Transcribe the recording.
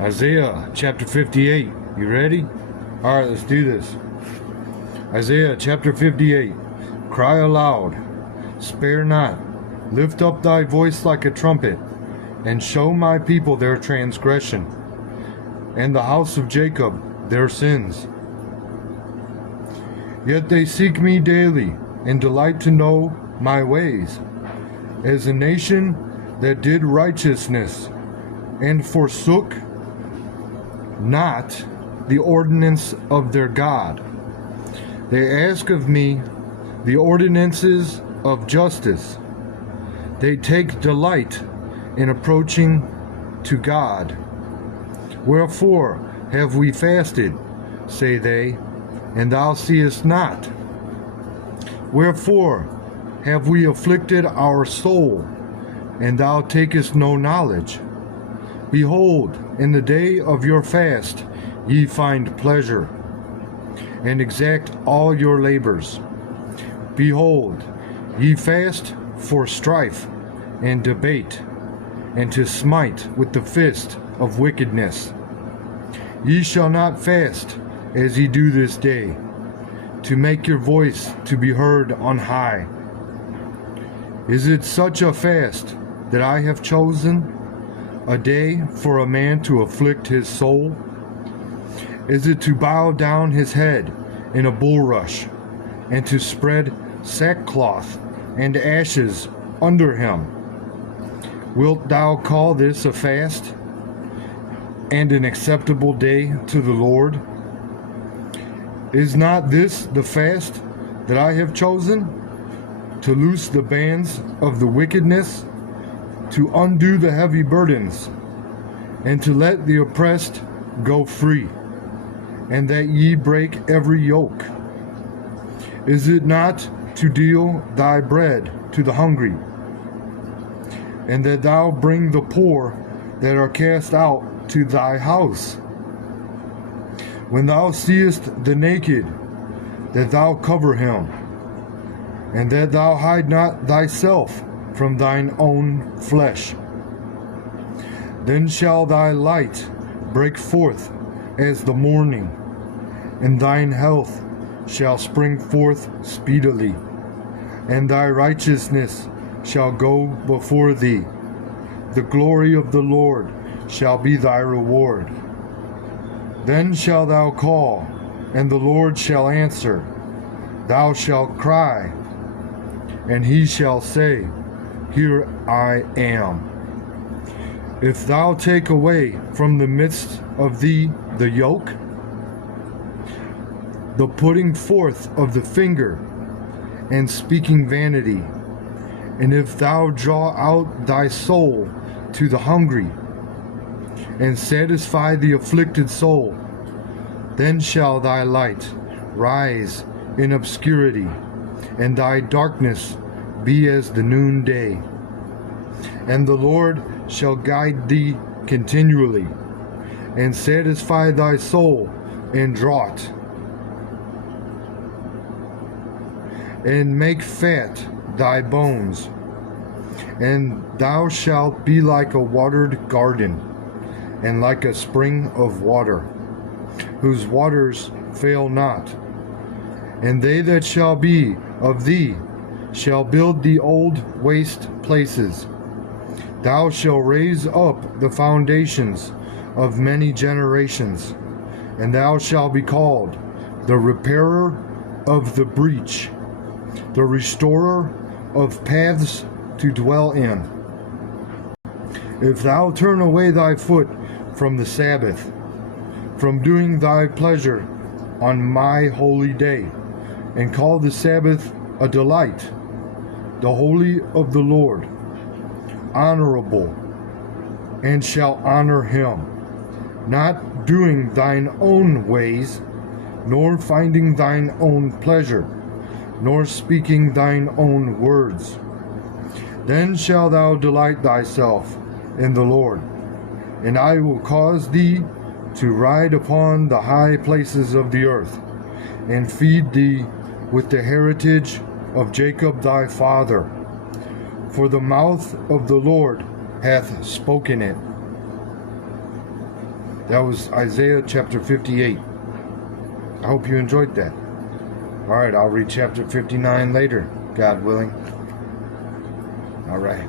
Isaiah chapter 58. You ready? All right, let's do this. Isaiah chapter 58. Cry aloud, spare not, lift up thy voice like a trumpet, and show my people their transgression, and the house of Jacob their sins. Yet they seek me daily, and delight to know my ways, as a nation that did righteousness, and forsook not the ordinance of their God. They ask of me the ordinances of justice. They take delight in approaching to God. Wherefore have we fasted, say they, and thou seest not? Wherefore have we afflicted our soul, and thou takest no knowledge? Behold, in the day of your fast ye find pleasure, and exact all your labors. Behold, ye fast for strife and debate, and to smite with the fist of wickedness. Ye shall not fast as ye do this day, to make your voice to be heard on high. Is it such a fast that I have chosen, a day for a man to afflict his soul? Is it to bow down his head in a bulrush, and to spread sackcloth and ashes under him? Wilt thou call this a fast, and an acceptable day to the Lord? Is not this the fast that I have chosen? To loose the bands of the wickedness, to undo the heavy burdens, and to let the oppressed go free, and that ye break every yoke? Is it not to deal thy bread to the hungry, and that thou bring the poor that are cast out to thy house? When thou seest the naked, that thou cover him, and that thou hide not thyself from thine own flesh. Then shall thy light break forth as the morning, and thine health shall spring forth speedily, and thy righteousness shall go before thee. The glory of the Lord shall be thy reward. Then shalt thou call, and the Lord shall answer. Thou shalt cry, and he shall say, Here I am. If thou take away from the midst of thee the yoke, the putting forth of the finger, and speaking vanity, and if thou draw out thy soul to the hungry, and satisfy the afflicted soul, then shall thy light rise in obscurity, and thy darkness be as the noonday. And the Lord shall guide thee continually, and satisfy thy soul in drought, and make fat thy bones. And thou shalt be like a watered garden, and like a spring of water, whose waters fail not. And they that shall be of thee shall build the old waste places. Thou shalt raise up the foundations of many generations, and thou shalt be called the repairer of the breach, the restorer of paths to dwell in. If thou turn away thy foot from the Sabbath, from doing thy pleasure on my holy day, and call the Sabbath a delight, the holy of the Lord, honorable, and shall honor him, not doing thine own ways, nor finding thine own pleasure, nor speaking thine own words. Then shalt thou delight thyself in the Lord, and I will cause thee to ride upon the high places of the earth, and feed thee with the heritage of Jacob thy father. For the mouth of the Lord hath spoken it. That was Isaiah chapter 58. I hope you enjoyed that. Alright, I'll read chapter 59 later, God willing. Alright.